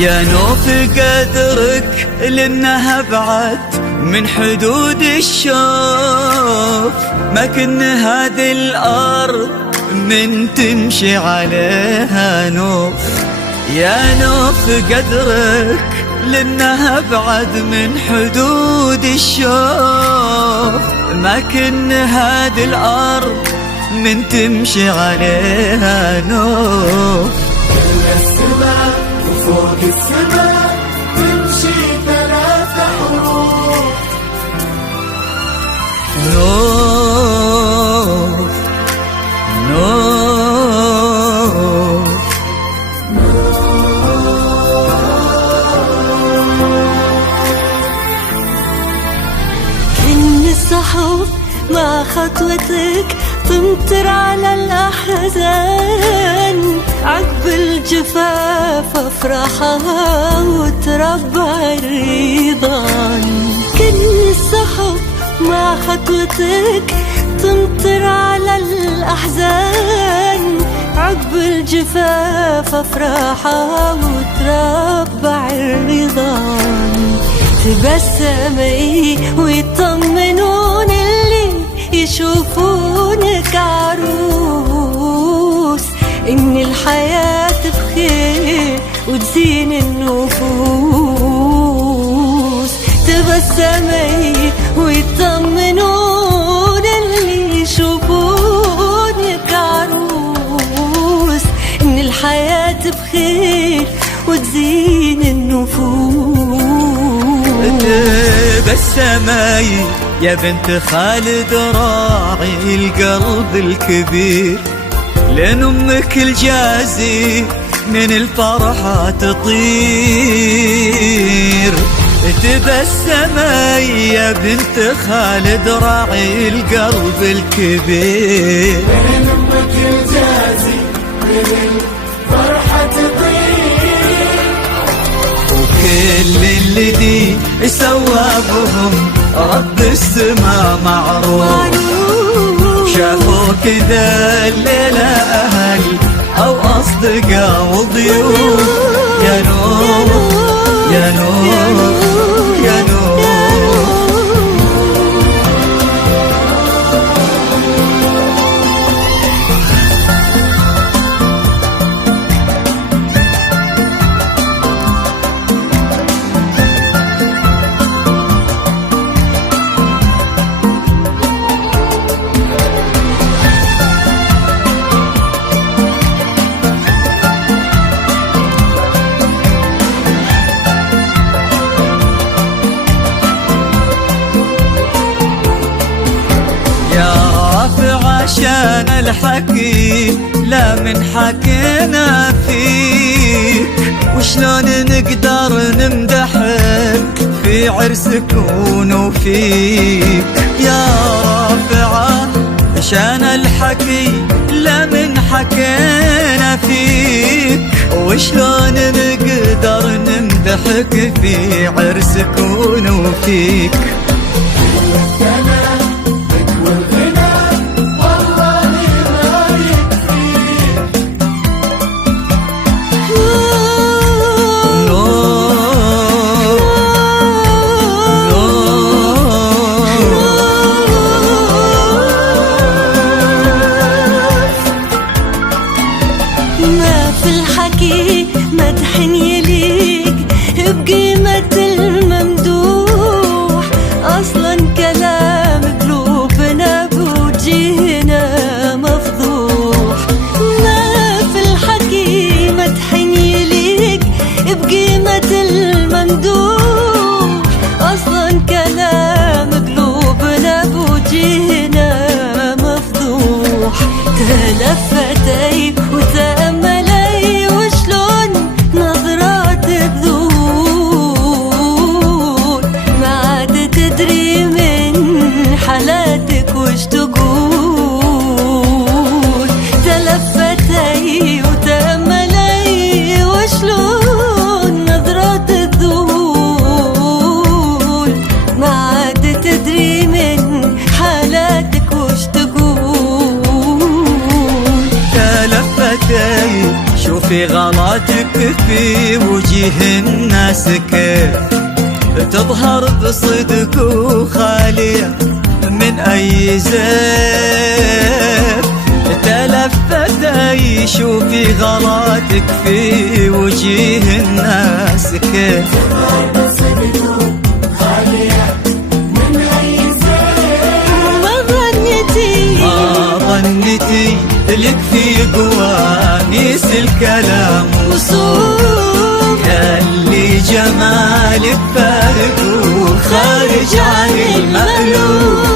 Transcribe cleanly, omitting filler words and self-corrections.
يا نوف قدرك لانها بعد من حدود الشوف، ما كن هذه الارض من تمشي عليها نوف. يا نوف قدرك لانها بعد من حدود الشوف، ما كن هذه الارض من تمشي عليها نوف. السماء وفوق السماء تمشي 3 حروف. نوف نوف إن السحب مع خطوتك تمطر على الأحزان، عقب الجفاف أفرحها وتربع الرضان. كل السحب مع خطوتك تمطر على الأحزان، عقب الجفاف أفرحها وتربع الرضان. تبسمي ويطمنون اللي يشوفونك عروس، إن الحياة بخير وتزين النفوس. تبسمي ويطمنون اللي يشوفونك عروس، إن الحياة بخير وتزين النفوس. تبسمي يا بنت خالد راعي القلب الكبير، لأن أمك الجازي من الفرحة تطير. تبسمي يا بنت خالد راعي القلب الكبير، لأن أمك الجازي من الفرحة تطير. وكل اللي دي سوى بهم رب السما معروف. شافوا كذا الليلة أهل أو أصدقاء وضيوف. يا نور يا نور يا نور. عشان الحكي لا من حكينا فيك، وشلون نقدر نمدحك في عرسك ونوفيك. يا رافعة عشان الحكي لا من حكينا فيك، وشلون نقدر نمدحك في عرسك ونوفيك. ما في الحكي مدح يليق بقيمة الممدوح، أصلا كلام قلوبنا بوجهنا مفضوح. ما في الحكي مدح يليق بقيمة الممدوح، أصلا كلام قلوبنا بوجهنا مفضوح. تلفتي وتأملي وشلون نظرات الذهول، ما عاد تدري من حالاتك وش تقول. تلفتي وتأملي وشلون نظرات الذهول، ما عاد تدري من حالاتك وش تقول. شوفي غلطك في وجهي وجيه الناس كيف تظهر بصدق وخالية من أي زيف، تلفت يشوف غلاتك في وجيه الناس كيف ظنتي لك في قوانيس الكلام وصول، ياللي جمالك فارق وخارج عن المألوف.